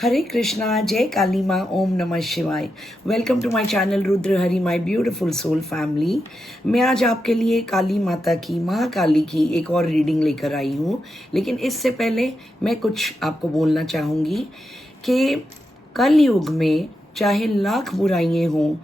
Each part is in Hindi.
हरे कृष्णा, जय काली माँ, ओम नमः शिवाय। Welcome to my channel Rudra Hari, my beautiful soul family. मैं आज आपके लिए काली माता की, महाकाली की एक और रीडिंग लेकर आई हूँ। लेकिन इससे पहले मैं कुछ आपको बोलना चाहूँगी कि कलयुग में चाहे लाख बुराइयाँ हों,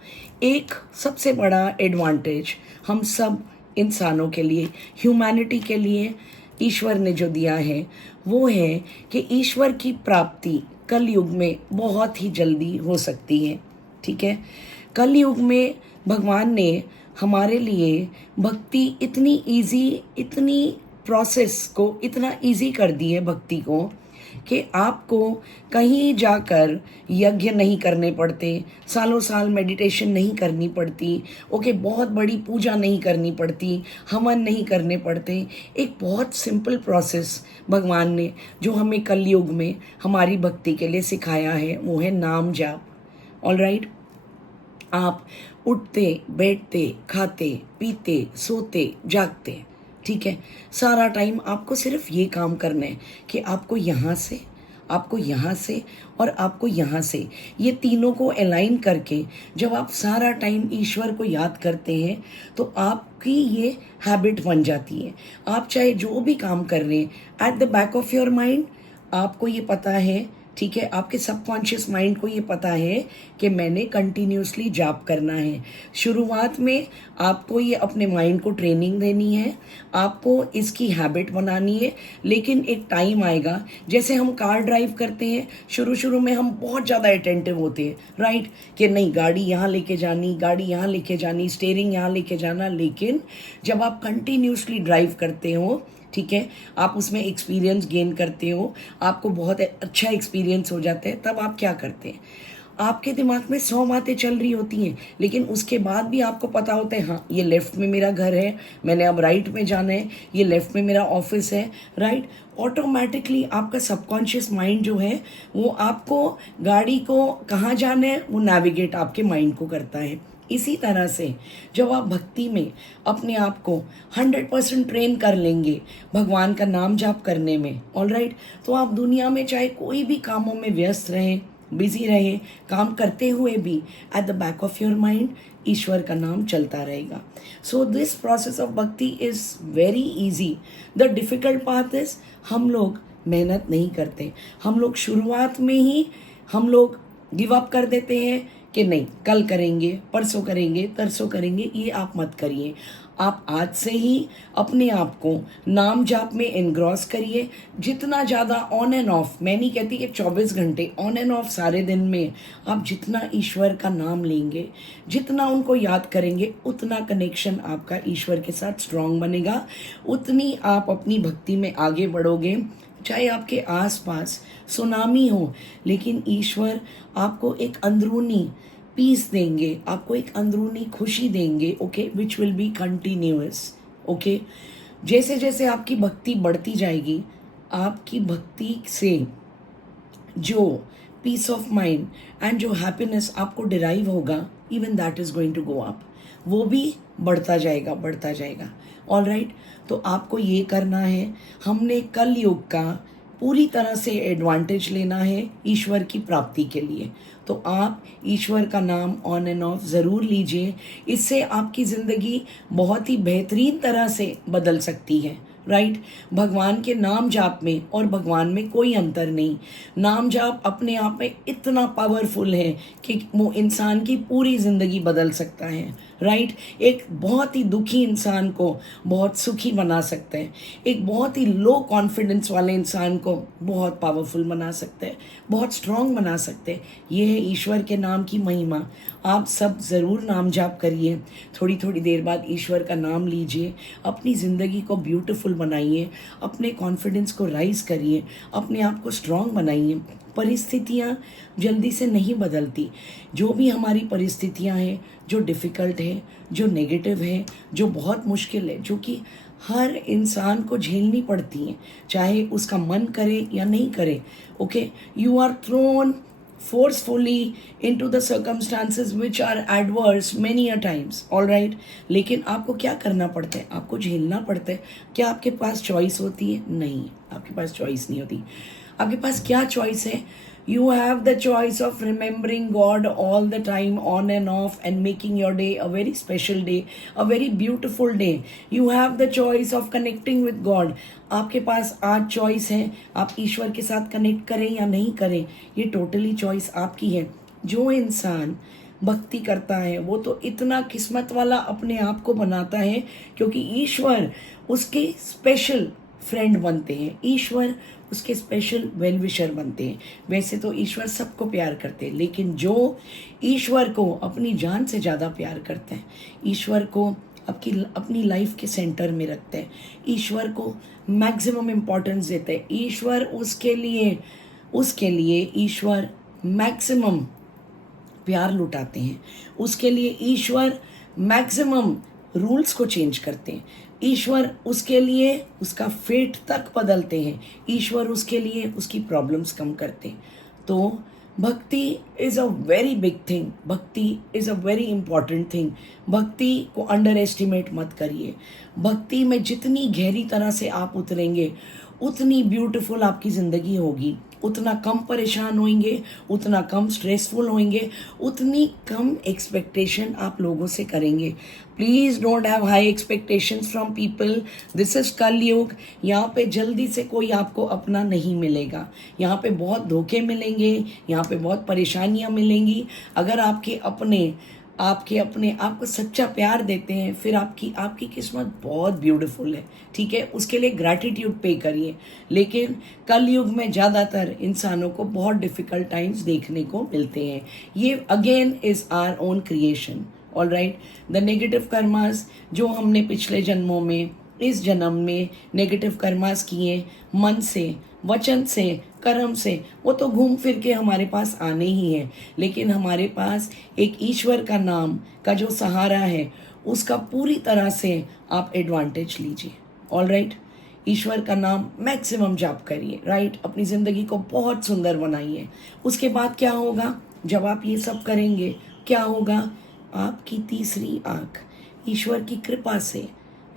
एक सबसे बड़ा एडवांटेज हम सब इंसानों के लिए, ह्यूमैनिटी के लिए ईश्वर ने जो दिया है वो है कि ईश्वर की प्राप्ति कलयुग में बहुत ही जल्दी हो सकती है। ठीक है, कलयुग में भगवान ने हमारे लिए भक्ति इतनी इजी, इतनी प्रोसेस को इतना इजी कर दी है भक्ति को कि आपको कहीं जाकर यज्ञ नहीं करने पड़ते, सालों साल मेडिटेशन नहीं करनी पड़ती, ओके, बहुत बड़ी पूजा नहीं करनी पड़ती, हवन नहीं करने पड़ते। एक बहुत सिंपल प्रोसेस भगवान ने जो हमें कलयुग में हमारी भक्ति के लिए सिखाया है वो है नाम जाप। ऑल राइट, आप उठते बैठते खाते पीते सोते जागते, ठीक है, सारा टाइम आपको सिर्फ ये काम करना है कि आपको यहाँ से, आपको यहाँ से और आपको यहाँ से, ये तीनों को अलाइन करके जब आप सारा टाइम ईश्वर को याद करते हैं तो आपकी ये हैबिट बन जाती है। आप चाहे जो भी काम कर रहे हैं, eight the back of your mind आपको ये पता है, ठीक है, आपके सबकॉन्शियस माइंड को ये पता है कि मैंने कंटिन्यूसली जाप करना है। शुरुआत में आपको ये अपने माइंड को ट्रेनिंग देनी है, आपको इसकी हैबिट बनानी है। लेकिन एक टाइम आएगा, जैसे हम कार ड्राइव करते हैं, शुरू शुरू में हम बहुत ज़्यादा अटेंटिव होते हैं, राइट, कि नहीं गाड़ी यहाँ लेके जानी, गाड़ी यहाँ लेके जानी, स्टीयरिंग यहाँ लेके जाना। लेकिन जब आप कंटिन्यूसली ड्राइव करते हो, ठीक है, आप उसमें एक्सपीरियंस गेन करते हो, आपको बहुत अच्छा एक्सपीरियंस हो जाता है, तब आप क्या करते हैं, आपके दिमाग में 100 बातें चल रही होती हैं, लेकिन उसके बाद भी आपको पता होता है हाँ ये लेफ्ट में मेरा घर है, मैंने अब राइट में जाना है, ये लेफ्ट में मेरा ऑफिस है, राइट। ऑटोमेटिकली आपका सबकॉन्शियस माइंड जो है वो आपको गाड़ी को कहाँ जाना है वो नेविगेट आपके माइंड को करता है। इसी तरह से जब आप भक्ति में अपने आप को 100% ट्रेन कर लेंगे भगवान का नाम जाप करने में, ऑल राइट, तो आप दुनिया में चाहे कोई भी कामों में व्यस्त रहें, बिजी रहें, काम करते हुए भी at the back of your mind ईश्वर का नाम चलता रहेगा। So this process of bhakti is very easy. The difficult part is हम लोग मेहनत नहीं करते, हम लोग शुरुआत में ही हम लोग गिव अप कर देते हैं कि नहीं कल करेंगे, परसों करेंगे, तरसों करेंगे। ये आप मत करिए। आप आज से ही अपने आप को नाम जाप में एनग्रॉस करिए। जितना ज़्यादा ऑन एंड ऑफ, मैं नहीं कहती कि 24 घंटे, ऑन एंड ऑफ सारे दिन में आप जितना ईश्वर का नाम लेंगे, जितना उनको याद करेंगे, उतना कनेक्शन आपका ईश्वर के साथ स्ट्रांग बनेगा, उतनी आप अपनी भक्ति में आगे बढ़ोगे। चाहे आपके आसपास सुनामी हो, लेकिन ईश्वर आपको एक अंदरूनी पीस देंगे, आपको एक अंदरूनी खुशी देंगे, okay, which will be continuous, okay. जैसे जैसे आपकी भक्ति बढ़ती जाएगी, आपकी भक्ति से जो पीस ऑफ माइंड एंड जो हैप्पीनेस आपको डिराइव होगा, even that is going to go up, वो भी बढ़ता जाएगा, बढ़ता जाएगा। ऑल राइट, तो आपको ये करना है, हमने कल युग का पूरी तरह से एडवांटेज लेना है ईश्वर की प्राप्ति के लिए। तो आप ईश्वर का नाम ऑन एंड ऑफ ज़रूर लीजिए, इससे आपकी ज़िंदगी बहुत ही बेहतरीन तरह से बदल सकती है, राइट। भगवान के नाम जाप में और भगवान में कोई अंतर नहीं। नाम जाप अपने आप में इतना पावरफुल है कि वो इंसान की पूरी ज़िंदगी बदल सकता है, राइट। एक बहुत ही दुखी इंसान को बहुत सुखी बना सकता है, एक बहुत ही लो कॉन्फिडेंस वाले इंसान को बहुत पावरफुल बना सकते हैं, बहुत स्ट्रांग बना सकते हैं। ये है ईश्वर के नाम की महिमा। आप सब ज़रूर नाम जाप करिए, थोड़ी थोड़ी देर बाद ईश्वर का नाम लीजिए, अपनी ज़िंदगी को ब्यूटीफुल बनाइए, अपने कॉन्फिडेंस को राइज करिए, अपने आप को स्ट्रांग बनाइए। परिस्थितियाँ जल्दी से नहीं बदलती। जो भी हमारी परिस्थितियाँ हैं, जो डिफ़िकल्ट है, जो नेगेटिव है, जो बहुत मुश्किल है, जो कि हर इंसान को झेलनी पड़ती हैं, चाहे उसका मन करे या नहीं करे, okay, you are thrown forcefully into the circumstances which are adverse many a times, all right। लेकिन आपको क्या करना पड़ता है, आपको झेलना पड़ता है। क्या आपके पास चॉइस होती है? नहीं, आपके पास चॉइस नहीं होती। आपके पास क्या चॉइस है? You have the choice of remembering God all the time, on and off, and making your day a very special day, a very beautiful day. You have the choice of connecting with God. आपके पास आज चॉइस है, आप ईश्वर के साथ कनेक्ट करें या नहीं करें, ये टोटली चॉइस आपकी है. जो इंसान भक्ति करता है वो तो इतना किस्मत वाला अपने आप को बनाता है, क्योंकि ईश्वर उसके स्पेशल फ्रेंड बनते हैं, ईश्वर उसके स्पेशल वेल विशर बनते हैं. वैसे तो ईश्वर सबको प्यार करते हैं, लेकिन जो ईश्वर को अपनी जान से ज़्यादा प्यार करते हैं, ईश्वर को अपनी लाइफ के सेंटर में रखते हैं, ईश्वर को मैक्सिमम इम्पोर्टेंस देते हैं, ईश्वर उसके लिए ईश्वर मैक्सिमम प्यार लुटाते हैं, उसके लिए ईश्वर मैक्सिमम रूल्स को चेंज करते हैं, ईश्वर उसके लिए उसका फेट तक बदलते हैं, ईश्वर उसके लिए उसकी प्रॉब्लम्स कम करते हैं. तो bhakti is a very big thing, bhakti is a very important thing. Bhakti को अंडर एस्टिमेट मत करिए. भक्ति में जितनी गहरी तरह से आप उतरेंगे उतनी ब्यूटीफुल आपकी ज़िंदगी होगी, उतना कम परेशान होंगे, उतना कम स्ट्रेसफुल होंगे, उतनी कम एक्सपेक्टेशन आप लोगों से करेंगे. Please don't have high expectations from people. This is कलयुग. यहाँ पे जल्दी से कोई आपको अपना नहीं मिलेगा. यहाँ पे बहुत धोखे मिलेंगे, यहाँ पे बहुत परेशानियाँ मिलेंगी. अगर आपके अपने आपको सच्चा प्यार देते हैं, फिर आपकी किस्मत बहुत ब्यूटीफुल है. ठीक है, उसके लिए ग्रैटिट्यूड पे करिए. लेकिन कल युग में ज़्यादातर इंसानों को बहुत डिफ़िकल्ट टाइम्स देखने को मिलते हैं. ये again is our own creation. All right, the negative karmas जो हमने पिछले जन्मों में, इस जन्म में नेगेटिव कर्मास किए, मन से, वचन से, कर्म से, वो तो घूम फिर के हमारे पास आने ही है. लेकिन हमारे पास एक ईश्वर का नाम का जो सहारा है, उसका पूरी तरह से आप एडवांटेज लीजिए. ऑल राइट, ईश्वर का नाम मैक्सिमम जाप करिए. राइट, अपनी ज़िंदगी को बहुत सुंदर बनाइए. उसके बाद क्या होगा, जब आप ये सब करेंगे, क्या होगा, आपकी तीसरी आँख ईश्वर की कृपा से,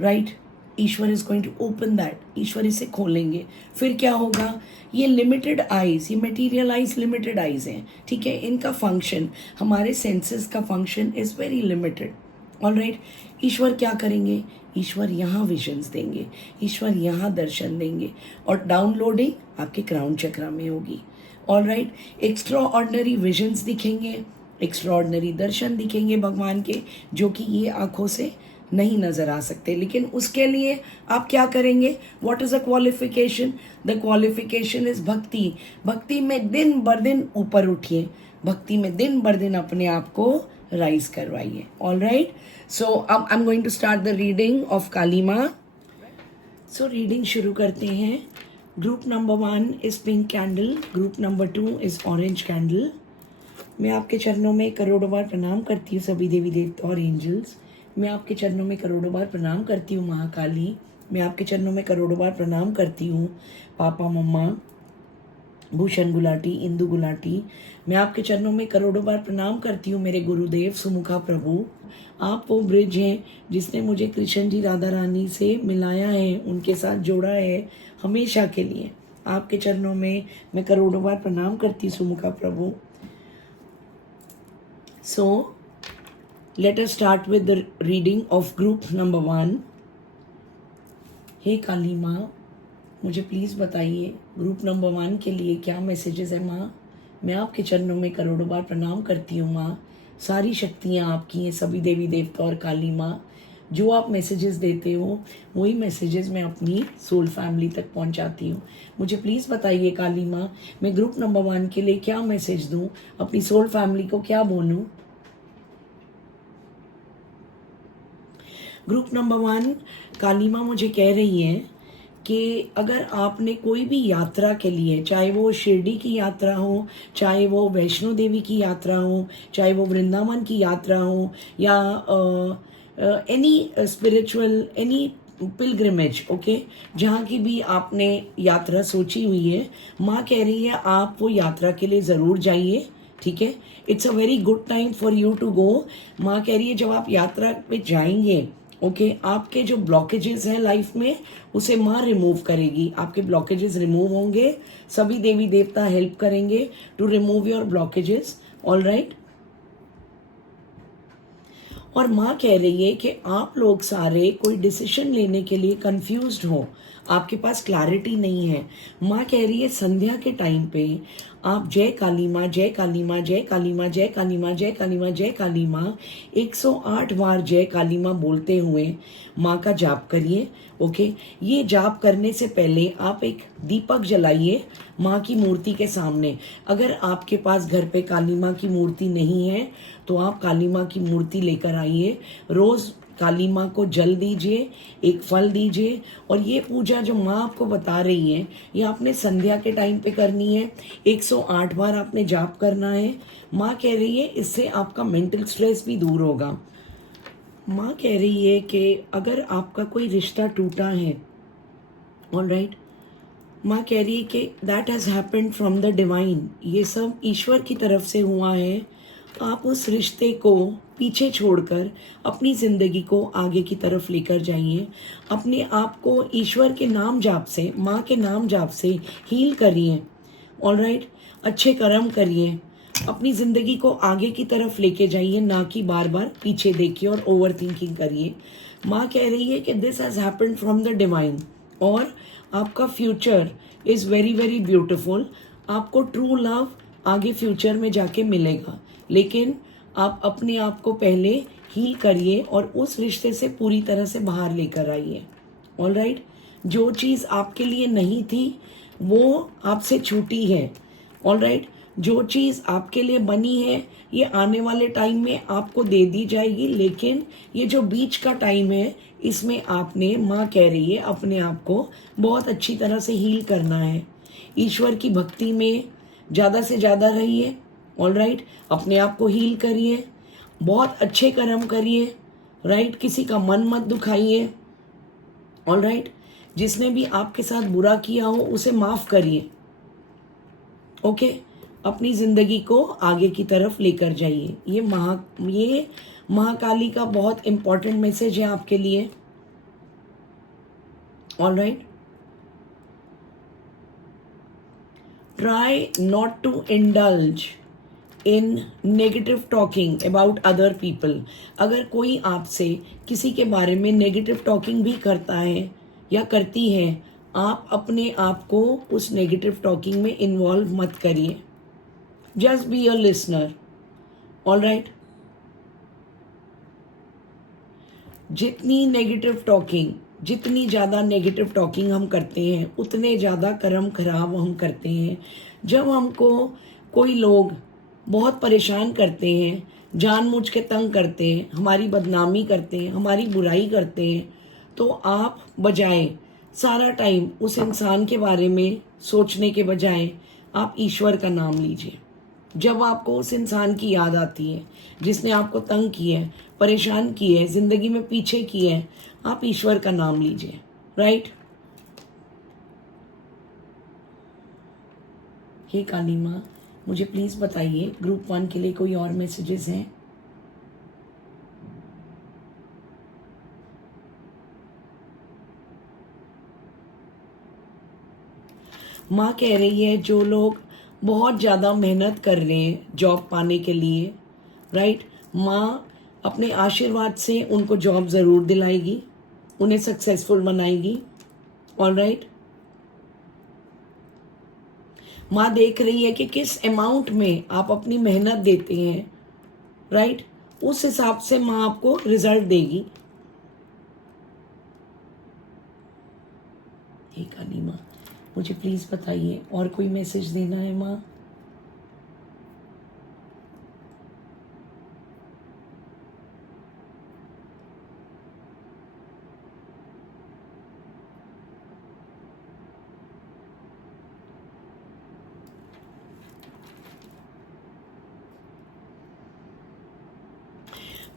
right, Ishwar is going to open that, ईश्वर इसे खोलेंगे. फिर क्या होगा, ये लिमिटेड आइज, ये मटेरियल आइज लिमिटेड आइज हैं. ठीक है, इनका फंक्शन, हमारे सेंसेस का function is very limited. All right, ईश्वर क्या करेंगे, ईश्वर यहाँ विजन्स देंगे, ईश्वर यहाँ दर्शन देंगे, और डाउनलोडिंग आपके क्राउन चक्रा में होगी. All right, extra ordinary visions दिखेंगे, एक्स्ट्रा ऑर्डिनरी दर्शन दिखेंगे भगवान के, जो कि ये आँखों से नहीं नज़र आ सकते. लेकिन उसके लिए आप क्या करेंगे, what is a qualification, the qualification is भक्ति. भक्ति में दिन बर दिन ऊपर उठिए, भक्ति में दिन बर दिन अपने आप को राइज करवाइए. ऑल राइट, सो अब I am going to start the reading of Kali Maa. So reading शुरू करते हैं. Group number 1 is pink candle, group number 2 is orange candle. मैं आपके चरणों में करोड़ों बार प्रणाम करती हूँ सभी देवी देवता और एंजल्स. मैं आपके चरणों में करोड़ों बार प्रणाम करती हूँ महाकाली. मैं आपके चरणों में करोड़ों बार प्रणाम करती हूँ पापा मम्मा, भूषण गुलाटी, इंदु गुलाटी. मैं आपके चरणों में करोड़ों बार प्रणाम करती हूँ मेरे गुरुदेव सुमुखा प्रभु. आप वो ब्रिज हैं जिसने मुझे कृष्ण जी राधा रानी से मिलाया है, उनके साथ जोड़ा है हमेशा के लिए. आपके चरणों में मैं करोड़ों बार प्रणाम करती हूँ सुमुखा प्रभु. So, let us start with the reading of group number 1. हे काली माँ, मुझे प्लीज़ बताइए ग्रुप नंबर 1 के लिए क्या मैसेजेस है माँ. मैं आपके चरणों में करोड़ों बार प्रणाम करती हूँ माँ. सारी शक्तियाँ आपकी हैं, सभी देवी देवता और काली माँ. जो आप मैसेजेस देते हो वही मैसेजेस मैं अपनी सोल फैमिली तक पहुंचाती हूँ. मुझे प्लीज़ बताइए काली माँ, मैं ग्रुप नंबर 1 के लिए क्या मैसेज दूँ, अपनी सोल फैमिली को क्या बोलूँ. ग्रुप नंबर 1 काली माँ मुझे कह रही है कि अगर आपने कोई भी यात्रा के लिए, चाहे वो शिरडी की यात्रा हो, चाहे वो वैष्णो देवी की यात्रा हो, चाहे वो वृंदावन की यात्रा हो, या any spiritual, any pilgrimage, okay, जहाँ की भी आपने यात्रा सोची हुई है, माँ कह रही है आप वो यात्रा के लिए ज़रूर जाइए. ठीक है, it's a very good time for you to go. माँ कह रही है जब आप यात्रा पे जाएंगे ओके आपके जो ब्लॉकेजेस हैं लाइफ में उसे माँ रिमूव करेगी, आपके ब्लॉकेजेस रिमूव होंगे, सभी देवी देवता हेल्प करेंगे to remove your blockages. All right. और माँ कह रही है कि आप लोग सारे कोई डिसीजन लेने के लिए कंफ्यूज्ड हो, आपके पास क्लैरिटी नहीं है। माँ कह रही है संध्या के टाइम पे आप जय काली माँ, जय काली माँ, जय काली माँ, जय काली माँ, जय काली माँ, जय काली माँ 108 बार जय काली माँ बोलते हुए माँ का जाप करिए। ओके, ये जाप करने से पहले आप एक दीपक जलाइए माँ की मूर्ति के सामने। अगर आपके पास घर पे काली माँ की मूर्ति नहीं है तो आप काली माँ की मूर्ति लेकर आइए, रोज काली माँ को जल दीजिए, एक फल दीजिए। और ये पूजा जो माँ आपको बता रही है ये आपने संध्या के टाइम पे करनी है, 108 बार आपने जाप करना है। माँ कह रही है इससे आपका मेंटल स्ट्रेस भी दूर होगा। माँ कह रही है कि अगर आपका कोई रिश्ता टूटा है, ऑल राइट, माँ कह रही है कि that has happened from the divine, ये सब ईश्वर की तरफ से हुआ है। आप उस रिश्ते को पीछे छोड़कर अपनी ज़िंदगी को आगे की तरफ लेकर जाइए। अपने आप को ईश्वर के नाम जाप से, माँ के नाम जाप से हील करिए। ऑल राइट, अच्छे कर्म करिए, अपनी ज़िंदगी को आगे की तरफ लेके जाइए, ना कि बार बार पीछे देखिए और ओवर थिंकिंग करिए। माँ कह रही है कि this has happened from the divine और आपका future is very very beautiful. आपको ट्रू लव आगे फ्यूचर में जाके मिलेगा, लेकिन आप अपने आप को पहले हील करिए और उस रिश्ते से पूरी तरह से बाहर लेकर आइए। ऑल राइट, जो चीज़ आपके लिए नहीं थी वो आपसे छूटी है। ऑल राइट, जो चीज़ आपके लिए बनी है ये आने वाले टाइम में आपको दे दी जाएगी, लेकिन ये जो बीच का टाइम है इसमें आपने, माँ कह रही है, अपने आप को बहुत अच्छी तरह से हील करना है। ईश्वर की भक्ति में ज़्यादा से ज़्यादा रहिए। ऑल राइट, अपने आप को हील करिए, बहुत अच्छे कर्म करिए। राइट, किसी का मन मत दुखाइए। ऑल राइट, जिसने भी आपके साथ बुरा किया हो उसे माफ़ करिए। ओके, अपनी ज़िंदगी को आगे की तरफ लेकर जाइए। ये महाकाली का बहुत इम्पोर्टेंट मैसेज है आपके लिए। All right, try not to indulge in negative talking about other people. अगर कोई आपसे किसी के बारे में नेगेटिव टॉकिंग भी करता है या करती है, आप अपने आप को उस नेगेटिव टॉकिंग में इन्वॉल्व मत करिए। Just be a listener. All right, जितनी ज़्यादा नेगेटिव टॉकिंग हम करते हैं उतने ज़्यादा कर्म खराब हम करते हैं। जब हमको कोई लोग बहुत परेशान करते हैं, जानबूझ के तंग करते हैं, हमारी बदनामी करते हैं, हमारी बुराई करते हैं, तो आप बजाय सारा टाइम उस इंसान के बारे में सोचने के बजाय आप ईश्वर का नाम लीजिए। जब आपको उस इंसान की याद आती है जिसने आपको तंग किया है, परेशान किए है, ज़िंदगी में पीछे किए है, आप ईश्वर का नाम लीजिए। राइट। हे काली माँ, मुझे प्लीज़ बताइए ग्रुप 1 के लिए कोई और मैसेजेस हैं? माँ कह रही है जो लोग बहुत ज़्यादा मेहनत कर रहे हैं जॉब पाने के लिए, राइट, माँ अपने आशीर्वाद से उनको जॉब ज़रूर दिलाएगी, उन्हें सक्सेसफुल बनाएगी। ऑल राइट, माँ देख रही है कि किस अमाउंट में आप अपनी मेहनत देते हैं, राइट, उस हिसाब से माँ आपको रिजल्ट देगी। हे काली माँ, मुझे प्लीज़ बताइए और कोई मैसेज देना है माँ?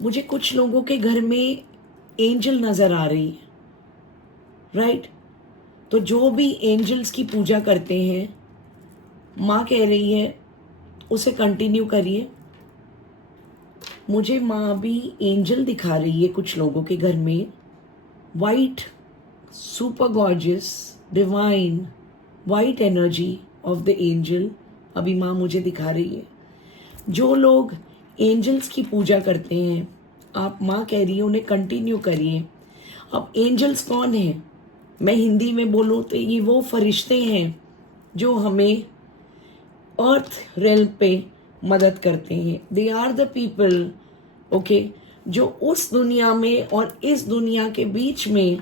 मुझे कुछ लोगों के घर में एंजल नज़र आ रही है, राइट। तो जो भी एंजल्स की पूजा करते हैं, माँ कह रही है उसे कंटिन्यू करिए। मुझे माँ अभी एंजल दिखा रही है कुछ लोगों के घर में, white, super gorgeous, divine, white energy of the angel अभी माँ मुझे दिखा रही है। जो लोग एंजल्स की पूजा करते हैं, आप माँ कह रही है उन्हें कंटिन्यू करिए। अब एंजल्स कौन है? मैं हिंदी में बोलूँ तो ये वो फरिश्ते हैं जो हमें अर्थ रेल पे मदद करते हैं। They are the people, okay, जो उस दुनिया में और इस दुनिया के बीच में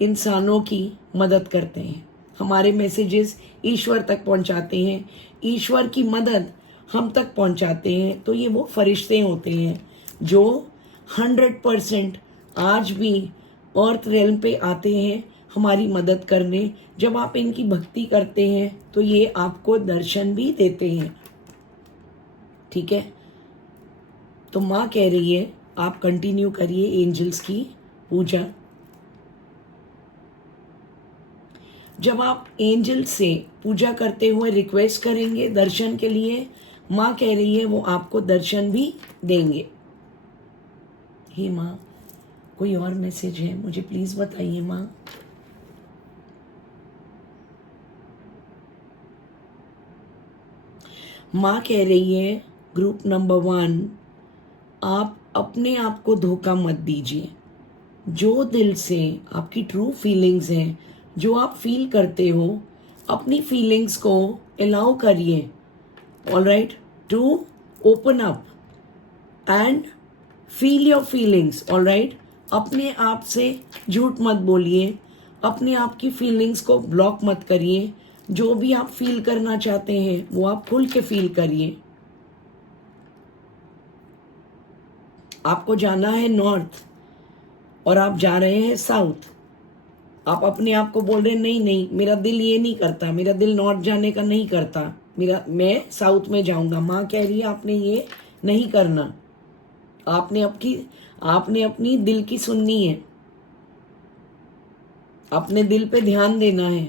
इंसानों की मदद करते हैं, हमारे मैसेजेस ईश्वर तक पहुंचाते हैं, ईश्वर की मदद हम तक पहुंचाते हैं। तो ये वो फरिश्ते होते हैं जो 100% आज भी अर्थ रेल्म पे आते हैं हमारी मदद करने। जब आप इनकी भक्ति करते हैं तो ये आपको दर्शन भी देते हैं, ठीक है। तो माँ कह रही है आप कंटिन्यू करिए एंजल्स की पूजा। जब आप एंजल से पूजा करते हुए रिक्वेस्ट करेंगे दर्शन के लिए, माँ कह रही है वो आपको दर्शन भी देंगे। हे माँ, कोई और मैसेज है मुझे प्लीज बताइए माँ। माँ कह रही है ग्रुप नंबर 1, आप अपने आप को धोखा मत दीजिए। जो दिल से आपकी ट्रू फीलिंग्स हैं, जो आप फील करते हो, अपनी फीलिंग्स को अलाउ करिए, all right, to open up and feel your feelings, all right. अपने आप से झूठ मत बोलिए, अपने आप की फीलिंग्स को ब्लॉक मत करिए। जो भी आप फील करना चाहते हैं वो आप खुल के फील करिए। आपको जाना है नॉर्थ और आप जा रहे हैं साउथ। आप अपने आप को बोल रहे हैं नहीं नहीं, मेरा दिल ये नहीं करता, मेरा दिल नॉर्थ जाने का नहीं करता, मैं साउथ में जाऊंगा। माँ कह रही है आपने ये नहीं करना। आपने अपनी दिल की सुननी है, अपने दिल पे ध्यान देना है।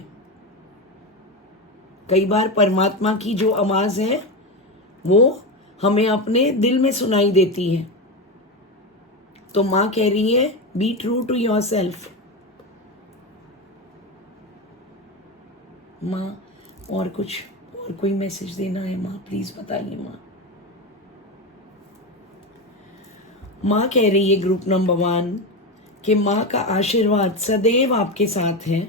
कई बार परमात्मा की जो आवाज है वो हमें अपने दिल में सुनाई देती है। तो माँ कह रही है be true to yourself. माँ और कोई मैसेज देना है माँ, प्लीज बताइए माँ। माँ कह रही है ग्रुप नंबर 1 कि माँ का आशीर्वाद सदैव आपके साथ है,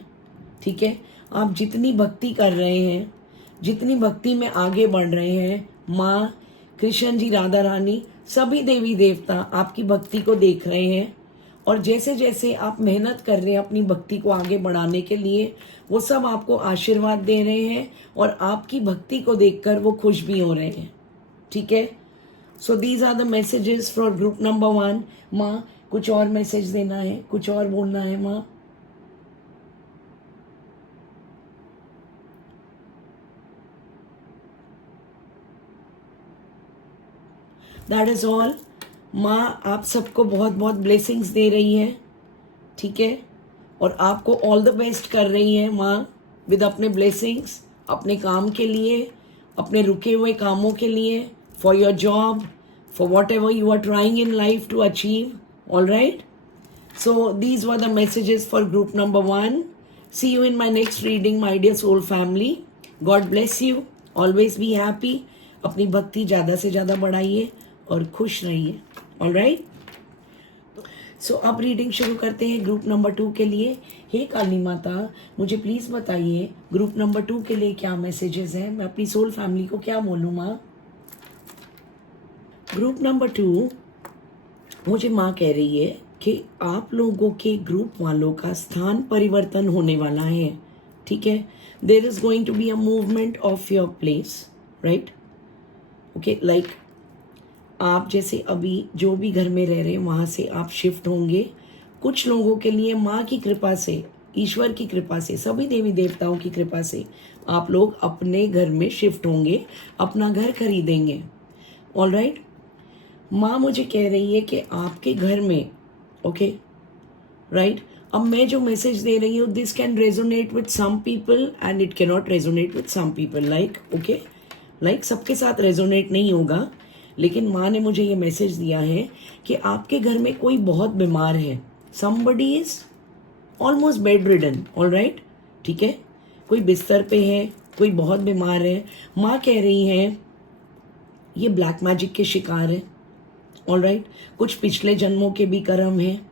ठीक है। आप जितनी भक्ति कर रहे हैं, जितनी भक्ति में आगे बढ़ रहे हैं, माँ, कृष्ण जी, राधा रानी, सभी देवी देवता आपकी भक्ति को देख रहे हैं। और जैसे जैसे आप मेहनत कर रहे हैं अपनी भक्ति को आगे बढ़ाने के लिए, वो सब आपको आशीर्वाद दे रहे हैं और आपकी भक्ति को देखकर वो खुश भी हो रहे हैं, ठीक है। So these are the messages for group number 1। माँ, कुछ और मैसेज देना है, कुछ और बोलना है माँ? That is all. माँ आप सबको बहुत बहुत ब्लेसिंग्स दे रही है, ठीक है, और आपको ऑल द बेस्ट कर रही है माँ विद अपने ब्लेसिंग्स, अपने काम के लिए, अपने रुके हुए कामों के लिए, for your job, for whatever you are trying in life to achieve, all right. So these were the messages for group number 1. See you in my next reading, my dear soul family. God bless you. Always be happy. अपनी भक्ति ज़्यादा से ज़्यादा बढ़ाइए और खुश रहिए, ऑल राइट। सो अब रीडिंग शुरू करते हैं ग्रुप नंबर 2 के लिए। हे काली माता, मुझे प्लीज़ बताइए ग्रुप नंबर 2 के लिए क्या मैसेजेस हैं। मैं अपनी सोल फैमिली को क्या बोलूँ माँ? ग्रुप नंबर 2 मुझे माँ कह रही है कि आप लोगों के ग्रुप वालों का स्थान परिवर्तन होने वाला है, ठीक है। There is going to be a movement of your place, right, okay. Like आप जैसे अभी जो भी घर में रह रहे हैं वहाँ से आप शिफ्ट होंगे। कुछ लोगों के लिए माँ की कृपा से, ईश्वर की कृपा से, सभी देवी देवताओं की कृपा से आप लोग अपने घर में शिफ्ट होंगे, अपना घर खरीदेंगे, ऑल राइट। माँ मुझे कह रही है कि आपके घर में, ओके, राइट। अब मैं जो मैसेज दे रही हूँ, this can resonate with some people and it can not resonate with some people, like, okay, like सबके साथ रेजोनेट नहीं होगा। लेकिन माँ ने मुझे ये मैसेज दिया है कि आपके घर में कोई बहुत बीमार है, somebody is almost bed ridden, all right, ठीक है, कोई बिस्तर पे है, कोई बहुत बीमार है। माँ कह रही है ये ब्लैक मैजिक के शिकार है, ऑल राइट, कुछ पिछले जन्मों के भी कर्म हैं।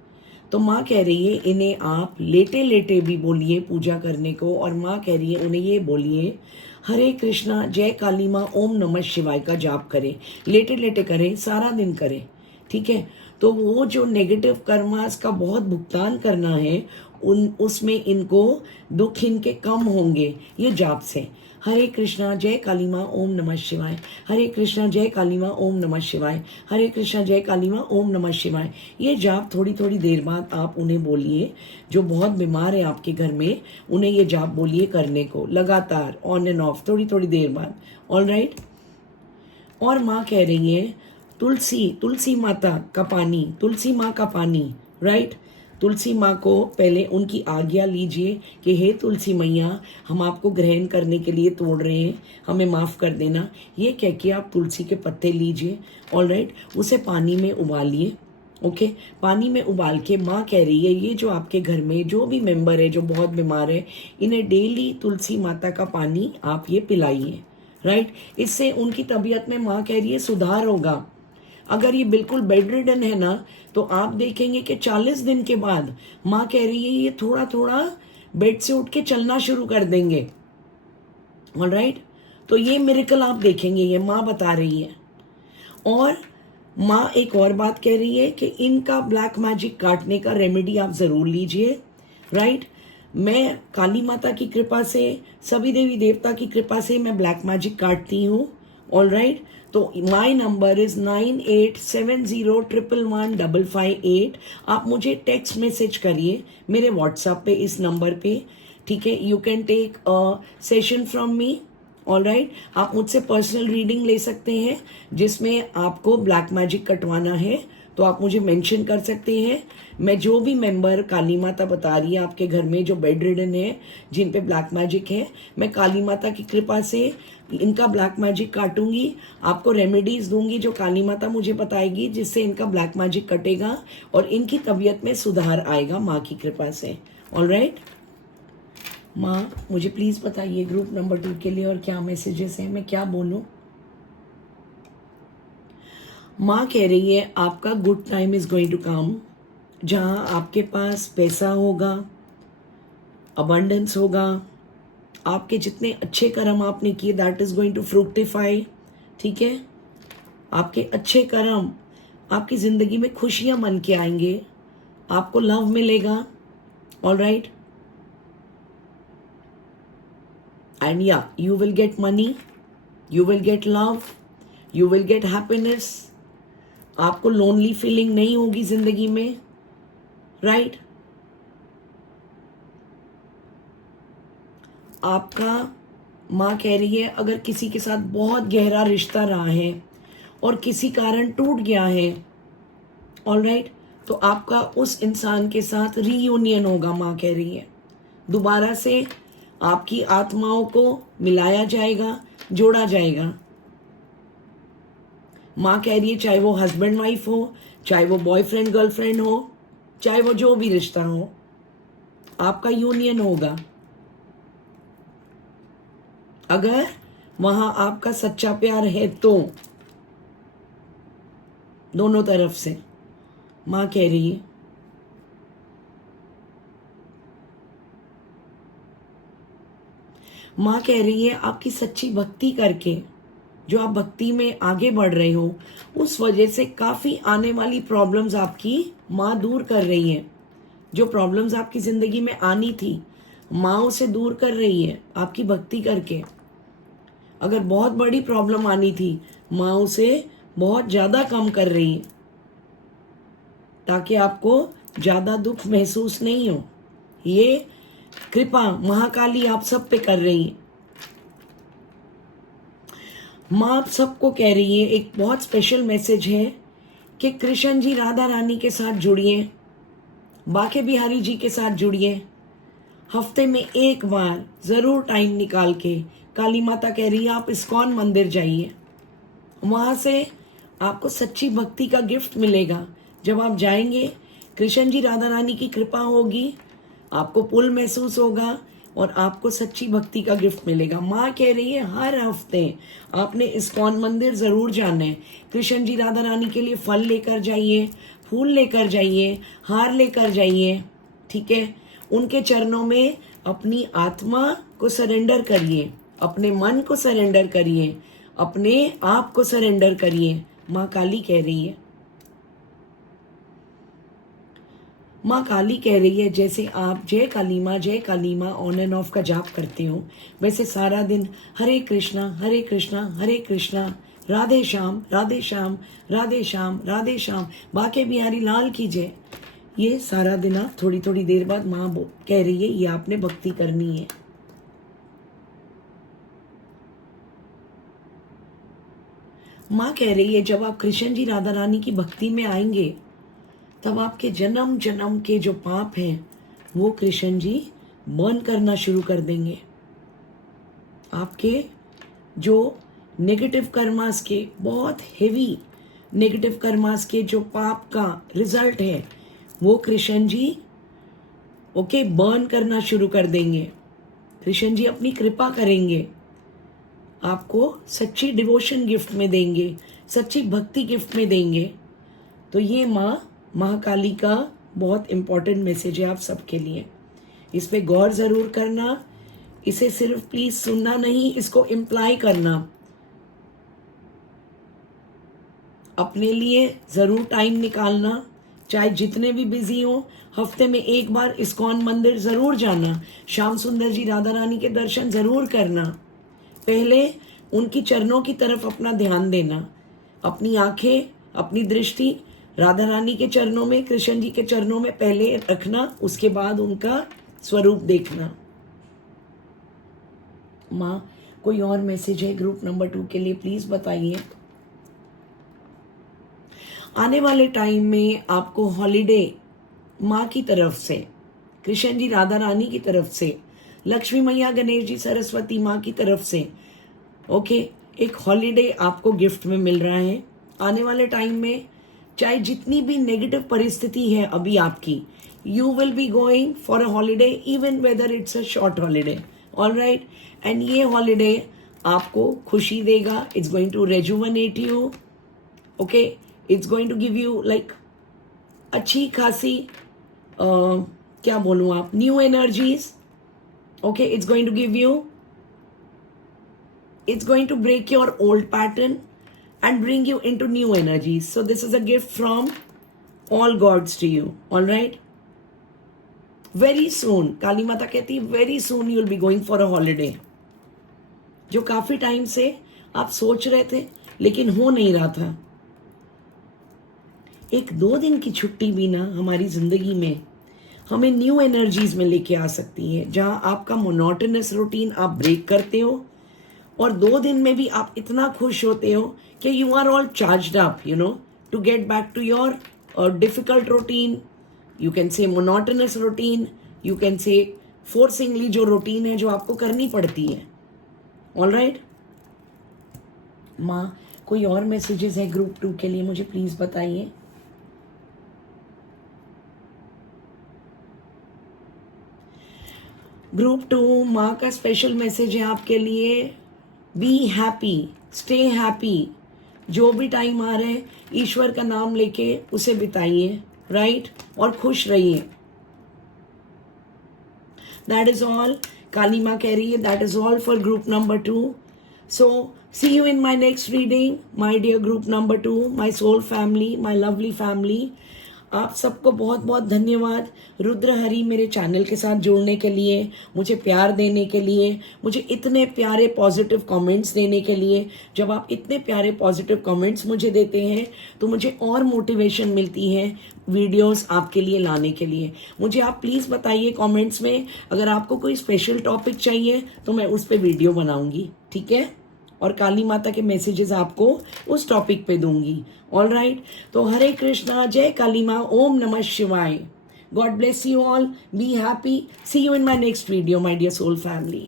तो माँ कह रही है इन्हें आप लेटे लेटे भी बोलिए पूजा करने को, और माँ कह रही है उन्हें ये बोलिए हरे कृष्णा जय काली माँ ओम नमः शिवाय का जाप करें, लेटे लेटे करें, सारा दिन करें, ठीक है। तो वो जो नेगेटिव कर्मास का बहुत भुगतान करना है उसमें इनको दुख इनके कम होंगे ये जाप से। हरे कृष्णा जय काली माँ ओम नमः शिवाय, हरे कृष्णा जय काली माँ ओम नमः शिवाय, हरे कृष्णा जय काली माँ ओम नमः शिवाय। ये जाप थोड़ी थोड़ी देर बाद आप उन्हें बोलिए, जो बहुत बीमार है आपके घर में उन्हें ये जाप बोलिए करने को, लगातार ऑन एंड ऑफ थोड़ी थोड़ी देर बाद, ऑल राइट। और माँ कह रही है तुलसी माता का पानी, तुलसी माँ का पानी, राइट। तुलसी माँ को पहले उनकी आज्ञा लीजिए कि हे तुलसी मैया हम आपको ग्रहण करने के लिए तोड़ रहे हैं, हमें माफ़ कर देना, ये कह के आप तुलसी के पत्ते लीजिए, ऑल राइट, उसे पानी में उबालिए, ओके। पानी में उबाल के माँ कह रही है ये जो आपके घर में जो भी मेंबर है जो बहुत बीमार है इन्हें डेली तुलसी माता का पानी आप ये पिलाइए, राइट। इससे उनकी तबीयत में माँ कह रही है सुधार होगा। अगर ये बिल्कुल बेड रिडन है ना तो आप देखेंगे कि 40 दिन के बाद माँ कह रही है ये थोड़ा थोड़ा बेड से उठ के चलना शुरू कर देंगे, ऑलराइट। तो ये मिरेकल आप देखेंगे, ये माँ बता रही है। और माँ एक और बात कह रही है कि इनका ब्लैक मैजिक काटने का रेमेडी आप ज़रूर लीजिए, राइट। मैं काली माता की कृपा से, सभी देवी देवता की कृपा से मैं ब्लैक मैजिक काटती हूँ, ऑल राइट। तो माई नंबर इज 9870111558। आप मुझे टेक्स्ट मैसेज करिए मेरे व्हाट्सएप पे इस नंबर पे, ठीक है। You can take a session from me, all right. आप मुझसे पर्सनल रीडिंग ले सकते हैं जिसमें आपको ब्लैक मैजिक कटवाना है तो आप मुझे मेंशन कर सकते हैं। मैं जो भी मेंबर काली माता बता रही है आपके घर में जो बेड रिडन है, जिन पे ब्लैक मैजिक है, मैं काली माता की कृपा से इनका ब्लैक मैजिक काटूंगी, आपको रेमेडीज दूंगी जो काली माता मुझे बताएगी जिससे इनका ब्लैक मैजिक कटेगा और इनकी तबीयत में सुधार आएगा माँ की कृपा से, ऑल राइट। माँ मुझे प्लीज बताइए ग्रुप नंबर 2 के लिए और क्या मैसेजेस हैं, मैं क्या बोलूं। माँ कह रही है आपका good time is going to come, जहां आपके पास पैसा होगा, अबंडेंस होगा, आपके जितने अच्छे कर्म आपने किए दैट इज गोइंग टू फ्रूक्टिफाई, ठीक है। आपके अच्छे कर्म, आपकी जिंदगी में खुशियां मन के आएंगे, आपको लव मिलेगा, ऑल राइट। एंड या you will get money, you will get love, you will get happiness. आपको लोनली फीलिंग नहीं होगी जिंदगी में, राइट। आपका माँ कह रही है अगर किसी के साथ बहुत गहरा रिश्ता रहा है और किसी कारण टूट गया है, ऑल राइट, तो आपका उस इंसान के साथ रीयूनियन होगा। माँ कह रही है दोबारा से आपकी आत्माओं को मिलाया जाएगा, जोड़ा जाएगा। माँ कह रही है चाहे वो हस्बैंड वाइफ हो, चाहे वो बॉयफ्रेंड गर्लफ्रेंड हो, चाहे वो जो भी रिश्ता हो, आपका यूनियन होगा अगर वहां आपका सच्चा प्यार है तो, दोनों तरफ से। माँ कह रही है माँ कह रही है आपकी सच्ची भक्ति करके जो आप भक्ति में आगे बढ़ रहे हो उस वजह से काफी आने वाली प्रॉब्लम्स आपकी माँ दूर कर रही है। जो प्रॉब्लम्स आपकी जिंदगी में आनी थी माँ उसे दूर कर रही है आपकी भक्ति करके। अगर बहुत बड़ी प्रॉब्लम आनी थी माँ उसे बहुत ज्यादा कम कर रही है ताकि आपको ज्यादा दुख महसूस नहीं हो। ये कृपा महाकाली आप सब पे कर रही है। माँ आप सबको कह रही है एक बहुत स्पेशल मैसेज है कि कृष्ण जी राधा रानी के साथ जुड़िए, बाके बिहारी जी के साथ जुड़िए। हफ्ते में एक बार जरूर टाइम निकाल के, काली माता कह रही है आप इस्कॉन मंदिर जाइए, वहां से आपको सच्ची भक्ति का गिफ्ट मिलेगा। जब आप जाएंगे, कृष्ण जी राधा रानी की कृपा होगी, आपको पुल महसूस होगा और आपको सच्ची भक्ति का गिफ्ट मिलेगा। माँ कह रही है हर हफ्ते आपने इस्कॉन मंदिर जरूर जाना है। कृष्ण जी राधा रानी के लिए फल लेकर जाइए, फूल लेकर जाइए, हार लेकर जाइए, ठीक है। उनके चरणों में अपनी आत्मा को सरेंडर करिए, अपने मन को सरेंडर करिए, अपने आप को सरेंडर करिए। माँ काली कह रही है, माँ काली कह रही है जैसे आप जय काली माँ ऑन एंड ऑफ का जाप करते हो, वैसे सारा दिन हरे कृष्णा हरे कृष्णा हरे कृष्णा, राधे श्याम राधे श्याम राधे श्याम राधे श्याम, बाके बिहारी लाल की जय, ये सारा दिन आप थोड़ी थोड़ी देर बाद माँ कह रही है ये आपने भक्ति करनी है। माँ कह रही है जब आप कृष्ण जी राधा रानी की भक्ति में आएंगे, तब आपके जन्म जन्म के जो पाप हैं वो कृष्ण जी बर्न करना शुरू कर देंगे। आपके जो नेगेटिव कर्मास के, बहुत हेवी नेगेटिव कर्मास के जो पाप का रिजल्ट है वो कृष्ण जी बर्न करना शुरू कर देंगे। कृष्ण जी अपनी कृपा करेंगे, आपको सच्ची डिवोशन गिफ्ट में देंगे, सच्ची भक्ति गिफ्ट में देंगे। तो ये माँ महाकाली का बहुत इंपॉर्टेंट मैसेज है आप सबके लिए। इस पे गौर जरूर करना, इसे सिर्फ प्लीज सुनना नहीं, इसको इम्प्लाई करना। अपने लिए जरूर टाइम निकालना, चाहे जितने भी बिजी हो, हफ्ते में एक बार इस्कॉन मंदिर जरूर जाना, श्याम सुंदर जी राधा रानी के दर्शन जरूर करना। पहले उनकी चरणों की तरफ अपना ध्यान देना, अपनी आंखें, अपनी दृष्टि राधा रानी के चरणों में, कृष्ण जी के चरणों में पहले रखना, उसके बाद उनका स्वरूप देखना। माँ कोई और मैसेज है ग्रुप नंबर 2 के लिए प्लीज बताइए। आने वाले टाइम में आपको हॉलीडे माँ की तरफ से, कृष्ण जी राधा रानी की तरफ से, लक्ष्मी मैया गणेश जी सरस्वती माँ की तरफ से एक हॉलीडे आपको गिफ्ट में मिल रहा है। आने वाले टाइम में चाहे जितनी भी नेगेटिव परिस्थिति है अभी आपकी, you will be going for a holiday, even whether it's a short holiday, all right. And ये हॉलीडे आपको खुशी देगा, it's going to rejuvenate you, okay, it's going to give you like अच्छी खासी क्या बोलूँ आप, new energies, okay, it's going to give you, it's going to break your old pattern and bring you into new energies. So this is a gift from all gods to you, all right? Very soon, काली माता कहती है very soon you'll be going for a holiday. जो काफी टाइम से आप सोच रहे थे लेकिन हो नहीं रहा था। 1-2 दिन की छुट्टी भी ना हमारी जिंदगी में हमें न्यू एनर्जीज में लेके आ सकती है, जहां आपका मोनोटोनस रूटीन आप ब्रेक करते हो और 2 दिन में भी आप इतना खुश होते हो कि you are all charged up, you know, to get back to your difficult routine, you can say monotonous routine, you can say forcingly जो रूटीन है जो आपको करनी पड़ती है, ऑल राइट। माँ कोई और मैसेजेस है ग्रुप 2 के लिए मुझे प्लीज बताइए। ग्रुप 2 माँ का स्पेशल मैसेज है आपके लिए, बी हैप्पी, स्टे हैप्पी। जो भी टाइम आ रहा है ईश्वर का नाम लेके उसे बिताइए, राइट, और खुश रहिए। दैट इज ऑल, काली माँ कह रही है that is all for group number 2। So see you in my next reading, my dear group number 2, my soul family, my lovely family. आप सबको बहुत बहुत धन्यवाद रुद्र हरि मेरे चैनल के साथ जुड़ने के लिए, मुझे प्यार देने के लिए, मुझे इतने प्यारे पॉजिटिव कमेंट्स देने के लिए। जब आप इतने प्यारे पॉजिटिव कमेंट्स मुझे देते हैं तो मुझे और मोटिवेशन मिलती है वीडियोस आपके लिए लाने के लिए। मुझे आप प्लीज़ बताइए कमेंट्स में, अगर आपको कोई स्पेशल टॉपिक चाहिए तो मैं उस पर वीडियो बनाऊंगी, ठीक है, और काली माता के मैसेजेस आपको उस टॉपिक पे दूंगी, ऑल राइट। तो हरे कृष्णा, जय काली माँ, ओम नमः शिवाय। God bless you all, be happy, see you in my next video my dear soul family.